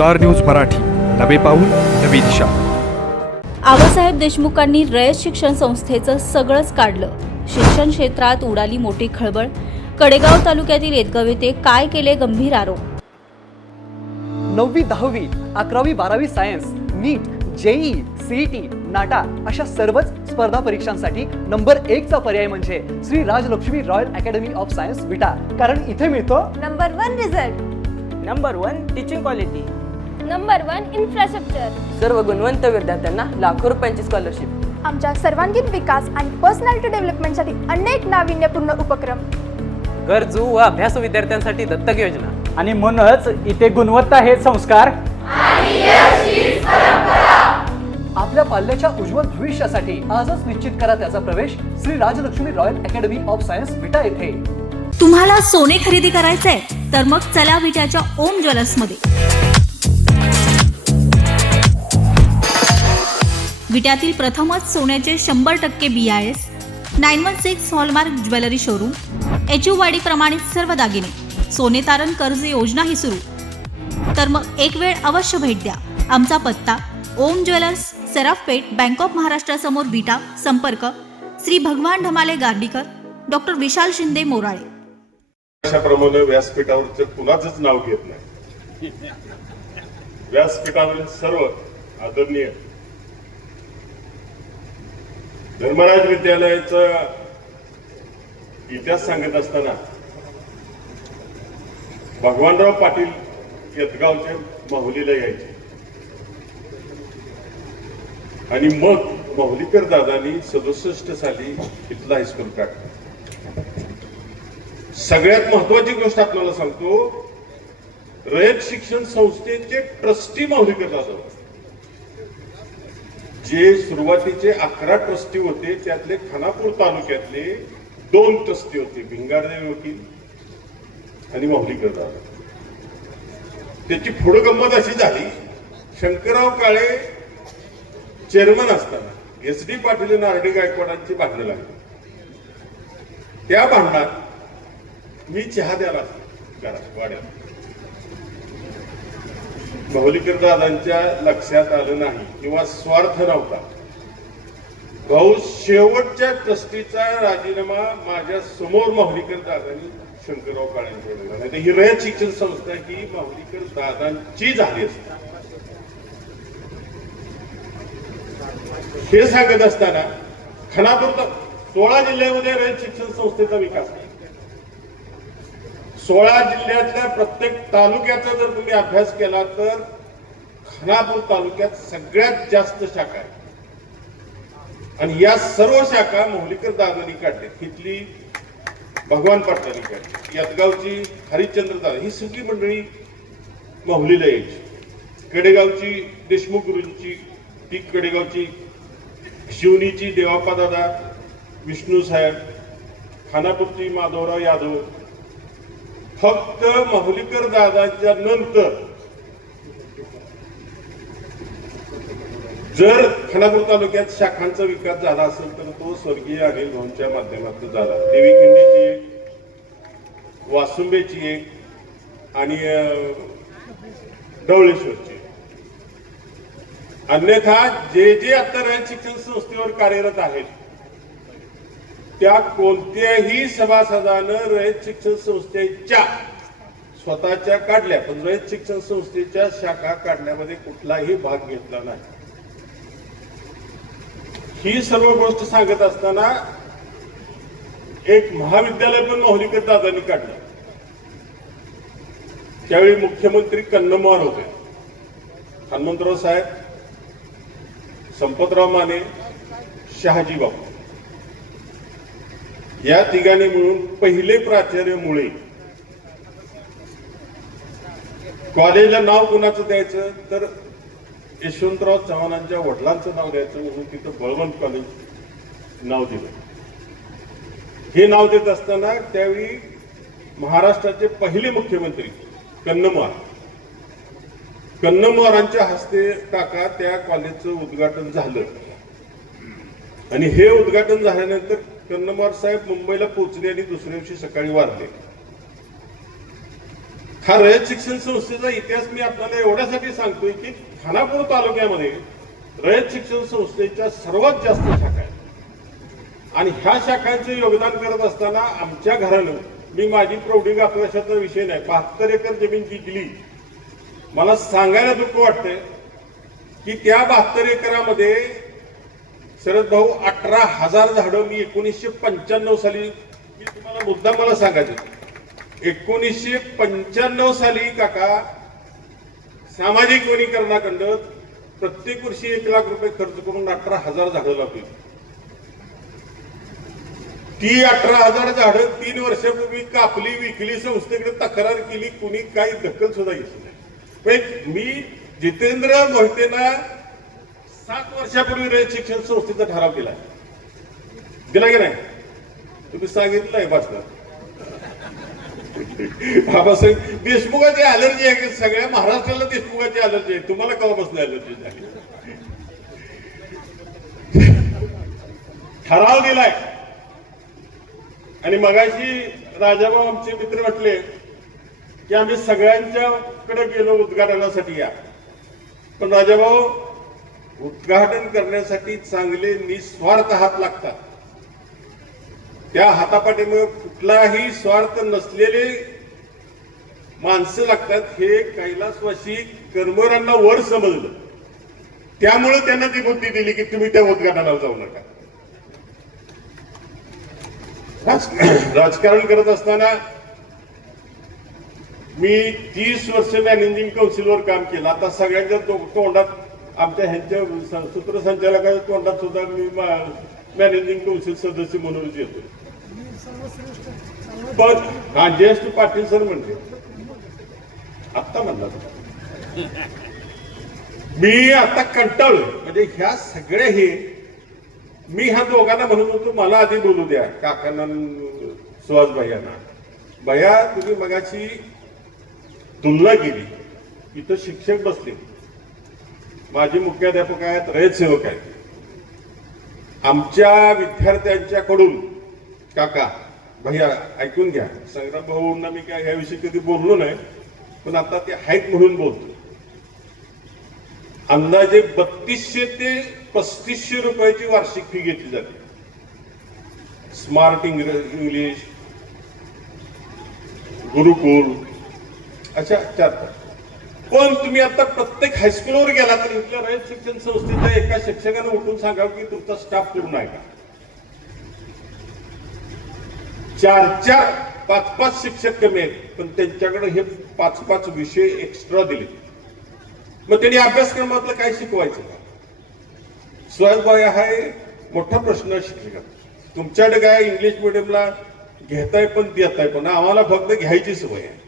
Star news Marathi, नवे पाऊल नवी दिशा. आबासाहेब देशमुखांनी रयत शिक्षण संस्थेचं सगळंच काढलं. शिक्षण क्षेत्रात उडाली मोठी खळबळ. कडेगाव तालुक्यातील येतगाव येथे काय केले गंभीर आरोप. 9वी 10वी 11वी 12वी science, NEET, JEE, CET, NATA अशा सर्वच स्पर्धा परीक्षांसाठी नंबर 1 चा पर्याय म्हणजे Shri Rajlakshmi royal academy of science Vita. कारण इथे मिळतो number 1 result, number 1 teaching quality, number 1 infrastructure, सर्व गुणवंत विद्यार्थ्यांना लाखो रुपयांची स्कॉलरशिप. आमच्या सर्वांगीण विकास आणि पर्सनॅलिटी डेव्हलपमेंटसाठी अनेक नाविन्यपूर्ण उपक्रम. गरजू व अभ्यासू विद्यार्थ्यांसाठी दत्तक योजना. आणि म्हणूनच इथे गुणवत्ता हे संस्कार. आपल्या पाल्याच्या उज्ज्वल भविष्यासाठी आजच निश्चित करा त्याचा प्रवेश Shri Rajlakshmi royal academy of science Vita येथे. तुम्हाला सोने खरेदी करायचंय तर मग चला विट्याच्या ओम ज्वेलर्स मध्ये. विट्यातील प्रथमच सोन्याचे 100% BIS 916 hallmark jewellery showroom. HUYD प्रमाणित सर्व दागिने. सोने तारण कर्ज योजना ही सुरू. तर मग एक वेळ अवश्य भेट द्या. आमचा पत्ता ओम ज्वेलर्स, सराफपेठ, बँक ऑफ महाराष्ट्र समोर विटा. संपर्क श्री भगवान ढमाले गार्डीकर, डॉक्टर विशाल शिंदे मोराळे. अशाप्रमाणे व्यासपीठावरचं कुणाचंच नाव घेत नाही. व्यासपीठावरील सर्व आदरणीय धर्मराज विद्यालयाचा इतिहास सांगत असताना भगवानराव पाटील येतगावचे माहुलीला यायचे आणि मग माहुलीकर दादांनी 67 साली इथलं हायस्कूल काढलं. सगळ्यात महत्वाची गोष्ट आपल्याला सांगतो, रयत शिक्षण संस्थेचे ट्रस्टी माहुलीकर दादा होते. जे सुरुवातीचे 11 ट्रस्टी होते त्यातले खानापूर तालुक्यातले 2 ट्रस्टी होते, भिंगारदेव वकील आणि माहुलीकर दादा. त्याची पुढे गंमत अशी झाली, शंकरराव काळे चेअरमन असताना SD पाटील आणि RD गायकवाडांची भांडणं लागली. त्या भांडणात मी चहा द्यायला घरात वाड्यात. माहुलीकर दादांच्या लक्षात आलं नाही किंवा स्वार्थ नव्हता. भाऊ शेवटच्या ट्रस्टीचा राजीनामा माझ्या समोर माहुलीकर दादांनी शंकरराव काळेंकडे दिला. नाही तर ही रयत शिक्षण संस्था ही माहुलीकर दादांची झाली असते. हे सांगत असताना खानापूर 16 जिल्ह्यामध्ये रयत शिक्षण संस्थेचा विकास आहे. 16 जिल्ह्यातल्या प्रत्येक तालुक्याचा जर तुम्ही अभ्यास केला तर खानापूर तालुक्यात सगळ्यात जास्त शाखा आहे. आणि या सर्व शाखा माहुलीकर दादांनी काढल्या. इथली भगवान पाटलांनी काढली, यातगावची हरिश्चंद्र दादा, ही सगळी मंडळी माहुलीला यायची. कडेगावची देशमुख गुरूंची, ती कडेगावची शिवनीची देवाप्पा दादा, विष्णू साहेब, खानापूरची माधवराव यादव. फक्त माहुलीकर दादाच्या नंतर जर खानापूर तालुक्यात शाखांचा विकास झाला असेल तर तो स्वर्गीय अनिल भाऊंच्या माध्यमातून झाला. देवीखिंडीची एक, वासुंबेची एक आणि ढवळेश्वरची. अन्यथा जे आता रयत शिक्षण संस्थेवर कार्यरत आहेत त्या कोणत्याही सभासदानं रयत शिक्षण संस्थेच्या स्वतःच्या काढल्या, पण रयत शिक्षण संस्थेच्या शाखा काढण्यामध्ये कुठलाही भाग घेतला नाही. ही सर्व गोष्ट सांगत असताना एक महाविद्यालय पण माहुलीकर दादांनी काढलं. त्यावेळी मुख्यमंत्री कन्नमवार होते. हनुमंतराव साहेब, संपतराव माने, शहाजी बापू या तिघांनी मिळून पहिले प्राचार्य मुळे. कॉलेजला नाव कुणाचं द्यायचं तर यशवंतराव चव्हाणांच्या वडिलांचं नाव द्यायचं म्हणून तिथं बळवंत कॉलेज नाव दिलं. हे नाव देत असताना त्यावेळी महाराष्ट्राचे पहिले मुख्यमंत्री कन्नमवारांच्या हस्ते टाका त्या कॉलेजचं उद्घाटन झालं. आणि हे उद्घाटन झाल्यानंतर कन्नमवार साहेब मुंबईला पोहोचले आणि दुसऱ्या दिवशी सकाळी वारले. हा रयत शिक्षण संस्थेचा इतिहास मी आपल्याला एवढ्यासाठी सांगतोय की खानापूर तालुक्यामध्ये रयत शिक्षण संस्थेच्या सर्वात जास्त शाखा आहेत आणि ह्या शाखांचे योगदान करत असताना आमच्या घरानं, मी माझी प्रौढी गाठवायचा विषय नाही, 72 एकर जमीन जिंकली. मला सांगायला दुःख वाटतंय की त्या 72 एकरामध्ये शरद भाऊ 18,000 झाडं मी 1995 साली, मी तुम्हाला मुद्दा मला सांगायचं, 1995 साली काका सामाजिक वनीकरणाखंड प्रत्येक वर्षी 1 लाख रुपये खर्च करून 18,000 झाडं लावली. ती 18,000 झाडं 3 वर्षापूर्वी कापली, विकली, संस्थेकडे तक्रार केली, कुणी काही दखल सुद्धा घेतली नाही. मी जितेंद्र मोहितेंना 7 वर्षापूर्वी रयत शिक्षण संस्थेचा ठराव केला, दिला की नाही? तुम्ही सांगितलंय भाषणात. बाबासाहेब देशमुखाची अलर्जी आहे की सगळ्या महाराष्ट्राला देशमुखाची अलर्जी आहे, तुम्हाला केव्हापासून अलर्जी झाली? ठराव दिलाय. आणि मगाशी राजाभाऊ आमचे मित्र म्हटले की आम्ही सगळ्यांच्याकडे गेलो उद्घाटनासाठी या, पण राजाभाऊ उद्घाटन करण्यासाठी चांगले निस्वार्थ हात लागतात. त्या हातापाठीमुळे कुठलाही स्वार्थ नसलेले माणसं लागतात. हे कैलासवासी कर्मरांना वर समजलं, त्यामुळे त्यांना ती बुद्धी दिली की तुम्ही त्या उद्घाटनाला जाऊ नका. राजकारण करत असताना मी 30 वर्ष मॅनेजिंग काउन्सिलवर काम केलं. आता सगळ्यांच्या तोंडात, आमच्या ह्यांच्या सूत्रसंचालकाच्या तोंडात सुद्धा मी मॅनेजिंग काउन्सिल सदस्य म्हणूनच येतो. पण ज्येष्ठ पाटील सर म्हणते, आत्ता म्हणला मी आता कंटाळलो. म्हणजे ह्या सगळ्या हे मी ह्या दोघांना म्हणत होतो मला आधी बोलू द्या, काकांना, सुहास भैयांना. भैया तुम्ही मगाची तुलना केली, इथं शिक्षक बसले, माझे मुख्याध्यापक आहेत, रयत सेवक आहेत. आमच्या विद्यार्थ्यांच्याकडून काका भैया ऐकून घ्या, संग्राम भाऊंना मी काय ह्याविषयी कधी बोललो नाही, पण आता ते आहेत म्हणून बोलतो. अंदाजे 3200 ते 3500 रुपयाची वार्षिक फी घेतली जाते. स्मार्ट इंग्लिश, गुरुकुल, अशा 4. पण तुम्ही आता प्रत्येक हायस्कूलवर गेला तर इथल्या रयत शिक्षण संस्थेच्या एका शिक्षकाने उठून सांगावं की तुमचा स्टाफ पूर्ण आहे का? 4-4, 5-5 शिक्षक कमी आहेत, पण त्यांच्याकडे हे 5-5 विषय एक्स्ट्रा दिले. मग त्यांनी अभ्यासक्रमातलं काय शिकवायचं का? स्वयंभावी हा मोठा प्रश्न शिक्षक. तुमच्याकडे काय इंग्लिश मिडियमला घेताय पण देताय, पण आम्हाला फक्त घ्यायची सवय आहे.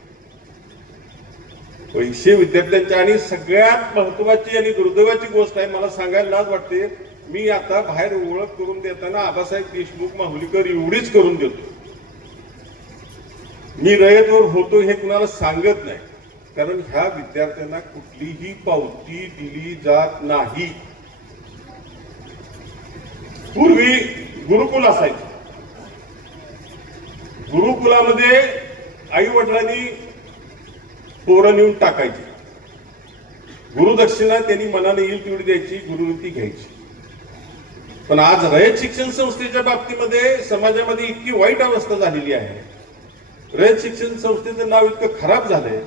पैसे विद्यार्थ्यांच्या. आणि सगळ्यात महत्वाची आणि दुर्दैवाची गोष्ट आहे, मला सांगायला लाज वाटते, मी आता बाहेर ओळख करून देताना आबासाहेब देशमुख माहुलीकर एवढीच करून देतो. मी रयतवर होतो हे कुणाला सांगत नाही, कारण ह्या विद्यार्थ्यांना कुठलीही पावती दिली जात नाही. पूर्वी गुरुकुल असायचे, गुरुकुलामध्ये आई वडिलांनी पोरं नेऊन टाकायची, गुरुदक्षिणा त्यांनी मनाने येईल तेवढी द्यायची, गुरुवृत्ती घ्यायची. पण आज रयत शिक्षण संस्थेच्या बाबतीमध्ये समाजामध्ये इतकी वाईट अवस्था झालेली आहे, रयत शिक्षण संस्थेचं नाव इतकं खराब झालंय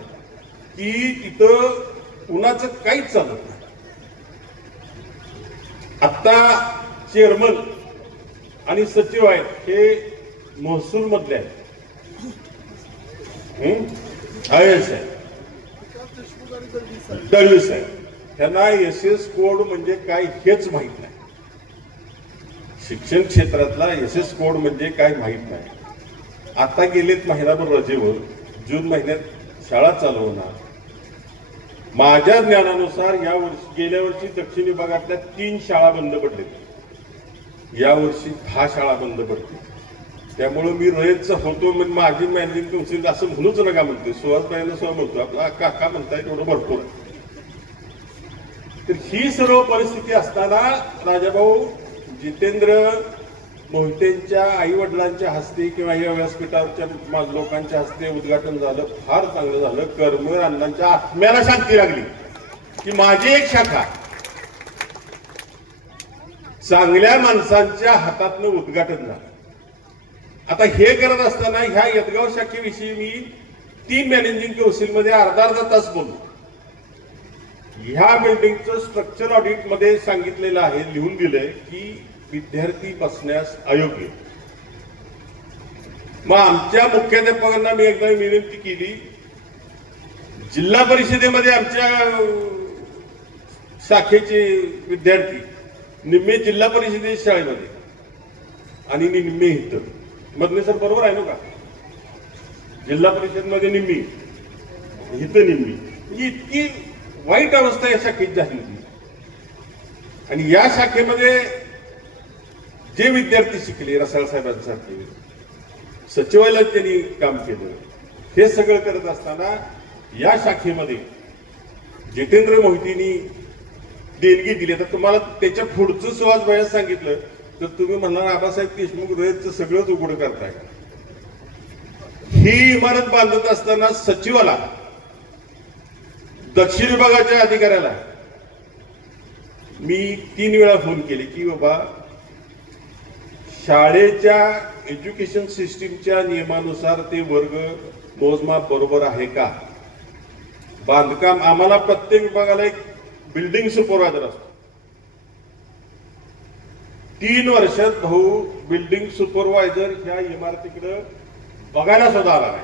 की तिथं कुणाचं काहीच चालत नाही. आता चेअरमन आणि सचिव आहेत हे महसूल मधले आहेत, IAS आहे, दळवी साहेब, त्यांना SS कोड म्हणजे काय हेच माहित नाही. शिक्षण क्षेत्रातला SS कोड म्हणजे काय माहित नाही. आता गेलेत महिनाभर रजेवर, जून महिन्यात शाळा चालू होणार. माझ्या ज्ञानानुसार या वर्षी, गेल्या वर्षी दक्षिण विभागातल्या 3 शाळा बंद पडल्या, यावर्षी 10 शाळा बंद पडतील. त्यामुळे मी रयतचा होतो, माझी मॅनेजिंग काउन्सिल असं म्हणूच नका म्हणतोय, सुहासबाईंना सुद्धा म्हणतो, आपला काका म्हणताय तेवढं भरपूर आहे. तर ही सर्व परिस्थिती असताना राजाभाऊ, जितेंद्र मोहितेंच्या आई वडिलांच्या हस्ते किंवा या व्यासपीठावरच्या लोकांच्या हस्ते उद्घाटन झालं, फार चांगलं झालं. करमर अण्णांच्या आत्म्याला शांती लागली की माझी एक शाखा चांगल्या माणसांच्या हातातनं उद्घाटन झालं. आता हे करत असताना ह्या यदगाव शाखेविषयी मी 3 मॅनेजिंग काउन्सिलमध्ये अर्धा तास बोललो. ह्या बिल्डिंगचं स्ट्रक्चर ऑडिट मध्ये सांगितलेलं आहे, लिहून दिलंय की विद्यार्थी बसण्यास अयोग्य. मग आमच्या मुख्याध्यापकांना मी एकदा विनंती केली, जिल्हा परिषदेमध्ये आमच्या शाखेचे विद्यार्थी निम्मे जिल्हा परिषदेच्या शाळेमध्ये आणि निम्मे इथं. मधले सर बरोबर आहे ना का? जिल्हा परिषदमध्ये निम्मी, इथं निम्मी. म्हणजे इतकी वाईट अवस्था या शाखेत झाली होती. आणि या शाखेमध्ये जे विद्यार्थी शिकले, रसाळ साहेबांसारखे सचिवालयात त्यांनी काम केलं, हे सगळं करत असताना या शाखेमध्ये जितेंद्र मोहितेंनी देणगी दिली. आता तुम्हाला त्याच्या पुढचं सुहास भैया सांगितलं तर तुम्ही म्हणणार आबासाहेब देशमुख रयतचं सगळंच उघड करताय. ही इमारत बांधत असताना सचिवाला, दक्षिण विभागाच्या अधिकाऱ्याला मी 3 वेळा फोन केले की बाबा शाळेच्या एज्युकेशन सिस्टीमच्या नियमानुसार ते वर्ग मोजमाप बरोबर आहे का? बांधकाम आम्हाला प्रत्येक विभागाला एक बिल्डिंग सुपरवायझर असतो. 3 वर्षात भाऊ बिल्डिंग सुपरवायझर ह्या इमारतीकडे बघायला सुद्धा आला नाही.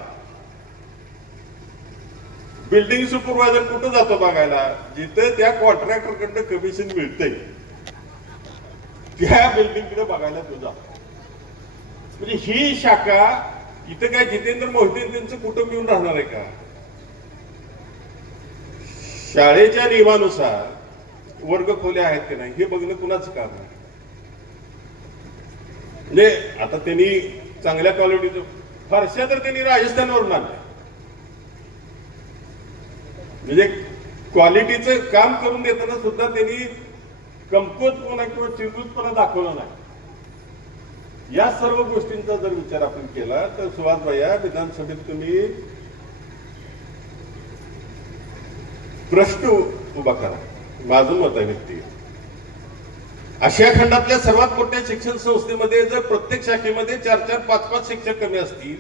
बिल्डिंग सुपरवायझर कुठं जातो बघायला? जिथे त्या कॉन्ट्रॅक्टरकडनं कमिशन मिळतंय त्या बिल्डिंगकडे बघायला तो जातो. म्हणजे ही शाखा इथं काय जितेंद्र मोहिते त्यांचं कुटुंब येऊन राहणार आहे का? शाळेच्या नियमानुसार वर्ग खोल्या आहेत की नाही हे बघणं कुणाचं काम आहे? म्हणजे आता त्यांनी चांगल्या क्वालिटीचं फारशा तर त्यांनी राजस्थानवरून आणल्या. म्हणजे क्वालिटीचं काम करून देताना सुद्धा त्यांनी कमकुवतपणा किंवा चिरकुतपणा दाखवला नाही. या सर्व गोष्टींचा जर विचार आपण केला तर सुहास भैया विधानसभेत तुम्ही प्रश्न उभा करा. माझं मत आहे व्यक्ती, आशिया खंडातल्या सर्वात मोठ्या शिक्षण संस्थेमध्ये जर प्रत्येक शाखेमध्ये 4-4, 5-5 शिक्षक कमी असतील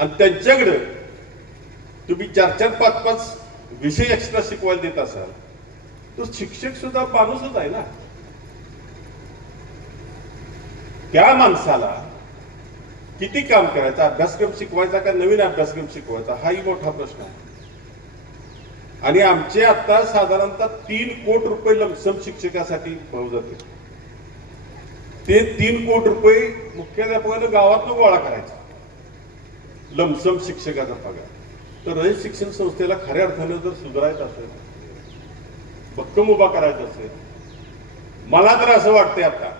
आणि त्यांच्याकडे तुम्ही 4-4, 5-5 विषय एक्स्ट्रा शिकवायला देत असाल तर शिक्षक सुद्धा माणूसच आहे ना. त्या माणसाला किती काम करायचं, अभ्यासक्रम शिकवायचा का नवीन अभ्यासक्रम शिकवायचा, हाही मोठा प्रश्न आहे. आणि आमचे आता साधारणतः 3 कोटी रुपये लमसम शिक्षकासाठी भाव जाते. ते 3 कोटी रुपये मुख्याध्यापकानं गावातनं गोळा करायचा लमसम शिक्षकाचा पगार. तर रयत शिक्षण संस्थेला खऱ्या अर्थाने जर सुधारायचं असेल, भक्कम उभा करायचा असेल, मला तर असं वाटतंय आता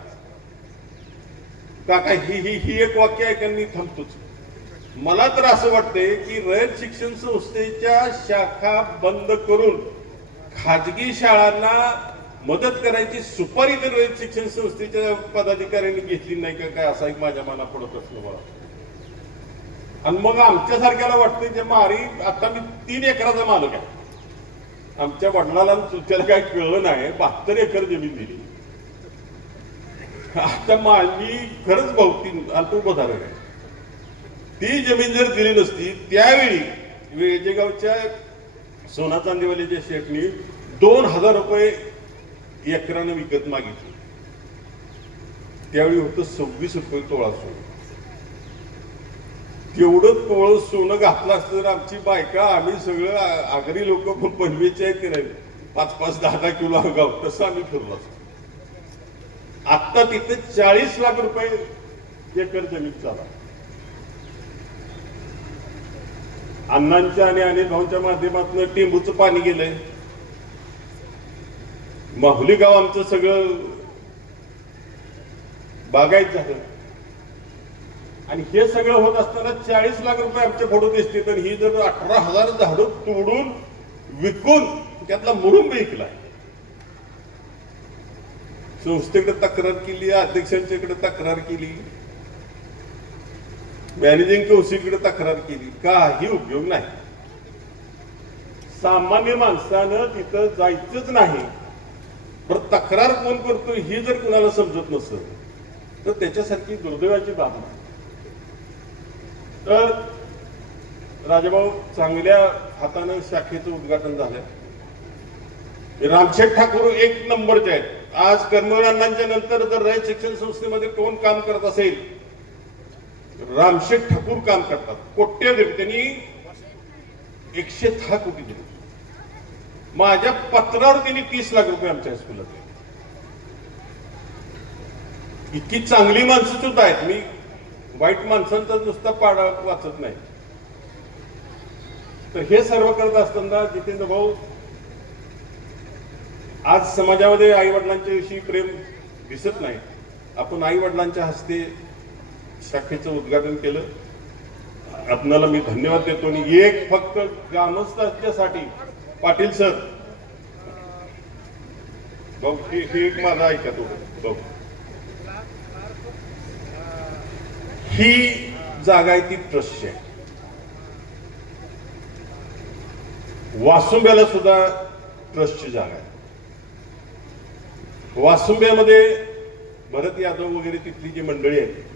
काका ही एक वाक्य आहे का मी थांबतोच. मला तर असं वाटतंय की रयत शिक्षण संस्थेच्या शाखा बंद करून खाजगी शाळांना मदत करायची सुपारी तर रयत शिक्षण संस्थेच्या पदाधिकाऱ्यांनी घेतली नाही का काय, असा एक माझ्या मनापुढे प्रश्न मला. आणि मग आमच्यासारख्याला वाटतंय जे मारी आता मी 3 एकराचा मालक आहे. आमच्या वडिलाला तुमच्याला काही कळलं नाही, 72 एकर जमीन दिली. आता माझी खरंच बहुतीन अल्पोपधारक आहे. ती जमीन जर दिली नसती त्यावेळी वेजेगावच्या सोना चांदीवाल्याच्या शेठनी 2000 रुपये एकरानं विकत मागितली. त्यावेळी होतं 26 रुपये तोळा सोनं. तेवढं तोळ सोनं घातलं असतं तर आमची बायका आम्ही सगळं आगरी लोक बनवेचे आहेत की नाही, 5-5, 10-10 किलो गाव तसं आम्ही फिरलो असतो. आता तिथे 40 लाख रुपये एकर जमीन चालू. अण्णांच्या आणि अनिल भाऊंच्या माध्यमातून टेंबूचं पाणी गेलंय. माहुली गाव आमचं सगळं बागायत झालं. आणि हे सगळं होत असताना 40 लाख रुपये आमच्या फोडून दिसते. तर ही जर 18,000 झाडं तोडून विकून त्यातला मुरुंब विकलाय. संस्थेकडे तक्रार केली, अध्यक्षांच्याकडे तक्रार केली, मॅनेजिंग कौन्सिलकडे तक्रार केली, काही उपयोग नाही. सामान्य माणसानं तिथं जायचंच नाही. बरं, तक्रार कोण करतो ही जर कुणाला समजत नसेल तर त्याच्यासारखी दुर्दैवाची बाब नाही. तर राजाभाऊ चांगल्या हातानं शाखेचं उद्घाटन झालं. रामशेठ ठाकूर एक नंबरचे आहेत. आज कर्मवीर अण्णांच्या नंतर जर रयत शिक्षण संस्थेमध्ये कोण काम करत असेल, रामशेठ ठाकूर काम करतात. कोट्यवधी त्यांनी 110 कोटी दिले. माझ्या पत्रावर त्यांनी 30 लाख रुपये आमच्या हायस्कूलला दिले. इतकी चांगली माणसं सुद्धा आहेत. मी वाईट माणसांचा नुसता पाडा वाचत नाही. तर हे सर्व करत असताना जितेंद्र भाऊ, आज समाजामध्ये आई वडिलांच्या विषयी प्रेम दिसत नाही. आपण आई वडिलांच्या हस्ते शाखेचं उद्घाटन केलं. आपणाला मी धन्यवाद देतो. आणि एक फक्त ग्रामस्थांच्यासाठी पाटील सर, भाऊ हे एक माझा ऐका तो भाऊ, ही जागा आहे ती ट्रस्टची आहे. वासुंब्याला सुद्धा ट्रस्टची जागा आहे. वासुंब्यामध्ये भरत यादव वगैरे तिथली जी मंडळी आहे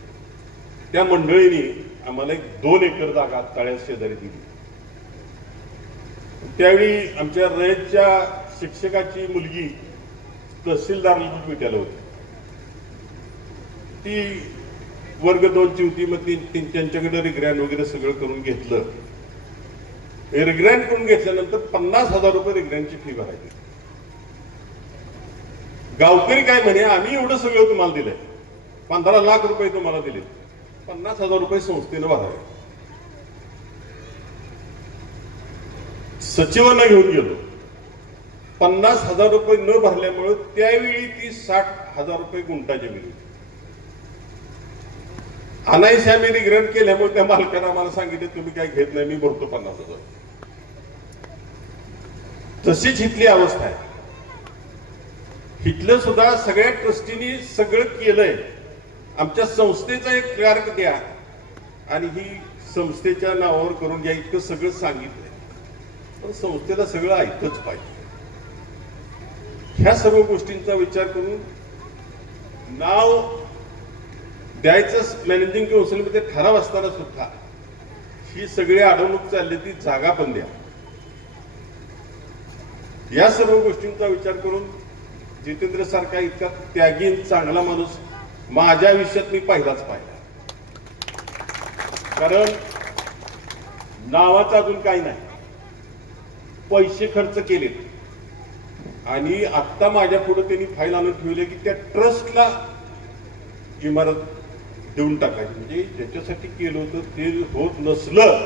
त्या मंडळींनी आम्हाला एक 2 एकर जागा तळ्या शेजारी दिली. त्यावेळी आमच्या रयतच्या शिक्षकाची मुलगी तहसीलदार विट्याला होती. ती वर्ग 2ची होती. मग त्यांच्याकडे रिग्रॅन वगैरे सगळं करून घेतलं. रिग्रॅन करून घेतल्यानंतर 50,000 रुपये रिग्रॅनची फी भरायची. गावकरी काय म्हणे, आम्ही एवढं सगळं तुम्हाला दिलंय, 15 लाख रुपये तुम्हाला दिले, 50,000 रुपये संस्थेनं भरावे. सचिवांना घेऊन गेलो. 50,000 रुपये न भरल्यामुळे त्यावेळी ती 60,000 रुपये गुंठा जमीन होती. अनायसे आम्ही रिग्रॅन केल्यामुळे त्या मालकानं आम्हाला सांगितलं तुम्ही काय घेत नाही, मी भरतो 50,000. तशीच इथली अवस्था आहे. इथलं सुद्धा सगळ्या ट्रस्टीनी सगळं केलंय. आमच्या संस्थेचा एक क्लार्क द्या आणि ही संस्थेच्या नावावर करून घ्या इतकं सगळं सांगितलंय. पण संस्थेला सगळं ऐकतच पाहिजे. ह्या सर्व गोष्टींचा विचार करून नाव द्यायचं मॅनेजिंग कौन्सिलमध्ये ठराव असताना सुद्धा ही सगळी अडवणूक चालली, ती जागा पण द्या. या सर्व गोष्टींचा विचार करून जितेंद्र सारखा इतका त्यागी चांगला माणूस माझ्या आयुष्यात मी पहिलाच पाहिला. कारण नावाचं अजून काही नाही, पैसे खर्च केलेत आणि आत्ता माझ्या पुढे त्यांनी फाईल आणून ठेवले की त्या ट्रस्टला इमारत देऊन टाकायची. म्हणजे ज्याच्यासाठी केलं होतं ते होत नसलं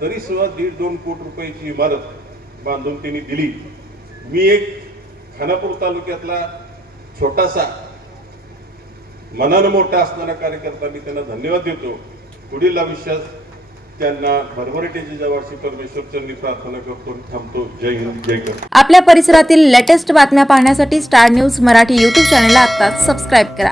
तरी सुद्धा 1.5-2 कोटी रुपयाची इमारत बांधून त्यांनी दिली. मी एक खानापूर तालुक्यातला छोटासा मनानं मोठा असणारा कार्यकर्ता, मी त्यांना धन्यवाद देतो. पुढील आयुष्यात त्यांना भरभराटीची जवाशी परमेश्वरचरणी प्रार्थना करतो. थांबतो. जय हिंद, जय कर. आपल्या परिसरातील लेटेस्ट बातम्या पाहण्यासाठी स्टार न्यूज मराठी यूट्यूब चॅनलला आत्ताच सबस्क्राईब करा.